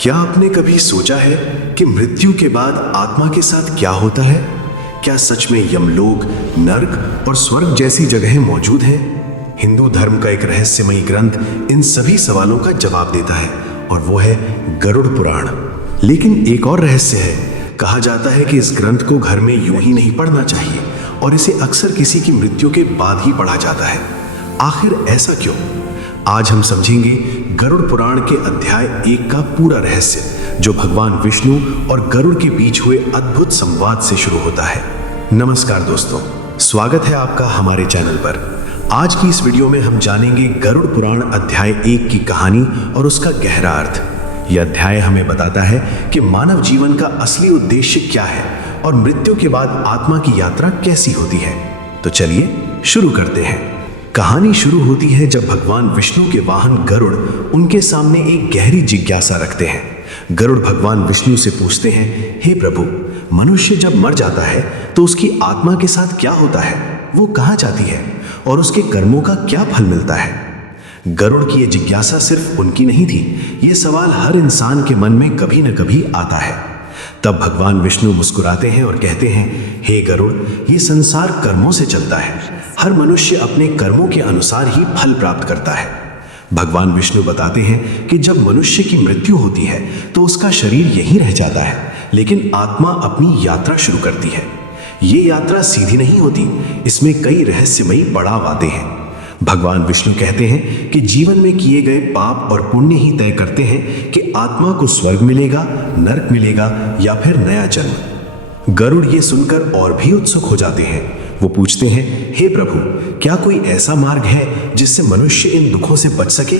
क्या आपने कभी सोचा है कि मृत्यु के बाद आत्मा के साथ क्या होता है? क्या सच में यमलोक, नर्क और स्वर्ग जैसी जगहें मौजूद हैं? हिंदू धर्म का एक रहस्यमयी ग्रंथ इन सभी सवालों का जवाब देता है और वो है गरुड़ पुराण। लेकिन एक और रहस्य है। कहा जाता है कि इस ग्रंथ को घर में यूं ही नहीं पढ़ना चाहिए और इसे अक्सर किसी की मृत्यु के बाद ही पढ़ा जाता है। आखिर ऐसा क्यों? आज हम समझेंगे गरुड़ पुराण के अध्याय 1 का पूरा रहस्य, जो भगवान विष्णु और गरुड़ के बीच हुए अद्भुत संवाद से शुरू होता है। नमस्कार दोस्तों, स्वागत है आपका हमारे चैनल पर। आज की इस वीडियो में हम जानेंगे गरुड़ पुराण अध्याय 1 की कहानी और उसका गहरा अर्थ। यह अध्याय हमें बताता है कि मानव जीवन का असली उद्देश्य क्या है और मृत्यु के बाद आत्मा की यात्रा कैसी होती है। तो चलिए शुरू करते हैं। कहानी शुरू होती है जब भगवान विष्णु के वाहन गरुड़ उनके सामने एक गहरी जिज्ञासा रखते हैं। गरुड़ भगवान विष्णु से पूछते हैं, हे प्रभु, मनुष्य जब मर जाता है तो उसकी आत्मा के साथ क्या होता है? वो कहाँ जाती है और उसके कर्मों का क्या फल मिलता है? गरुड़ की यह जिज्ञासा सिर्फ उनकी नहीं थी, ये सवाल हर इंसान के मन में कभी न कभी आता है। तब भगवान विष्णु मुस्कुराते हैं और कहते हैं, हे गरुड़, ये संसार कर्मों से चलता है। हर मनुष्य अपने कर्मों के अनुसार ही फल प्राप्त करता है। भगवान विष्णु बताते हैं कि जब मनुष्य की मृत्यु होती है तो उसका शरीर यहीं रह जाता है, लेकिन आत्मा अपनी यात्रा शुरू करती है। ये यात्रा सीधी नहीं होती, इसमें कई रहस्यमयी पड़ाव आते हैं। भगवान विष्णु कहते हैं कि जीवन में किए गए पाप और पुण्य ही तय करते हैं कि आत्मा को स्वर्ग मिलेगा, नरक मिलेगा या फिर नया जन्म। गरुड़ ये सुनकर और भी उत्सुक हो जाते हैं। वो पूछते हैं, हे प्रभु, क्या कोई ऐसा मार्ग है जिससे मनुष्य इन दुखों से बच सके?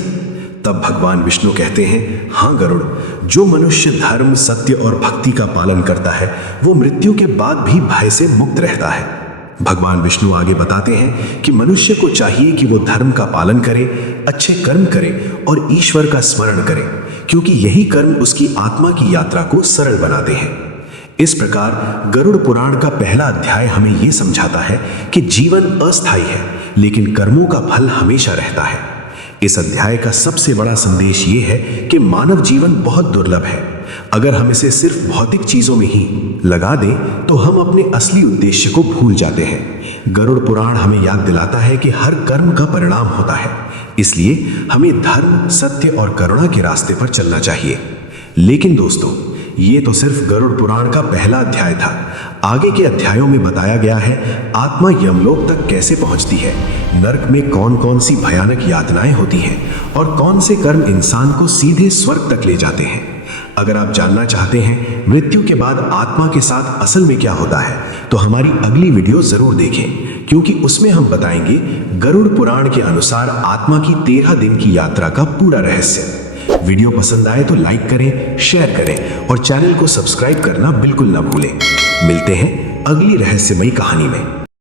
तब भगवान विष्णु कहते हैं, हाँ गरुड़, जो मनुष्य धर्म, सत्य और भक्ति का पालन करता है वो मृत्यु के बाद भी भय से मुक्त रहता है। भगवान विष्णु आगे बताते हैं कि मनुष्य को चाहिए कि वो धर्म का पालन करे, अच्छे कर्म करे और ईश्वर का स्मरण करे, क्योंकि यही कर्म उसकी आत्मा की यात्रा को सरल बनाते हैं। इस प्रकार गरुड़ पुराण का पहला अध्याय हमें यह समझाता है कि जीवन अस्थायी है, लेकिन कर्मों का फल हमेशा रहता है। इस अध्याय का सबसे बड़ा संदेश ये है कि मानव जीवन बहुत दुर्लभ है। अगर हम इसे सिर्फ भौतिक चीजों में ही लगा दें तो हम अपने असली उद्देश्य को भूल जाते हैं। गरुड़ पुराण हमें याद दिलाता है कि हर कर्म का परिणाम होता है, इसलिए हमें धर्म, सत्य और करुणा के रास्ते पर चलना चाहिए। लेकिन दोस्तों, ये तो सिर्फ गरुड़ पुराण का पहला अध्याय था। आगे के अध्यायों में बताया गया है आत्मा यमलोक तक कैसे पहुंचती है, नरक में कौन कौन सी भयानक यातनाएं होती हैं और कौन से कर्म इंसान को सीधे स्वर्ग तक ले जाते हैं। अगर आप जानना चाहते हैं मृत्यु के बाद आत्मा के साथ असल में क्या होता है तो हमारी अगली वीडियो जरूर देखें, क्योंकि उसमें हम बताएंगे गरुड़ पुराण के अनुसार आत्मा की 13 दिन की यात्रा का पूरा रहस्य। वीडियो पसंद आए तो लाइक करें, शेयर करें और चैनल को सब्सक्राइब करना बिल्कुल ना भूलें। मिलते हैं अगली रहस्यमयी कहानी में।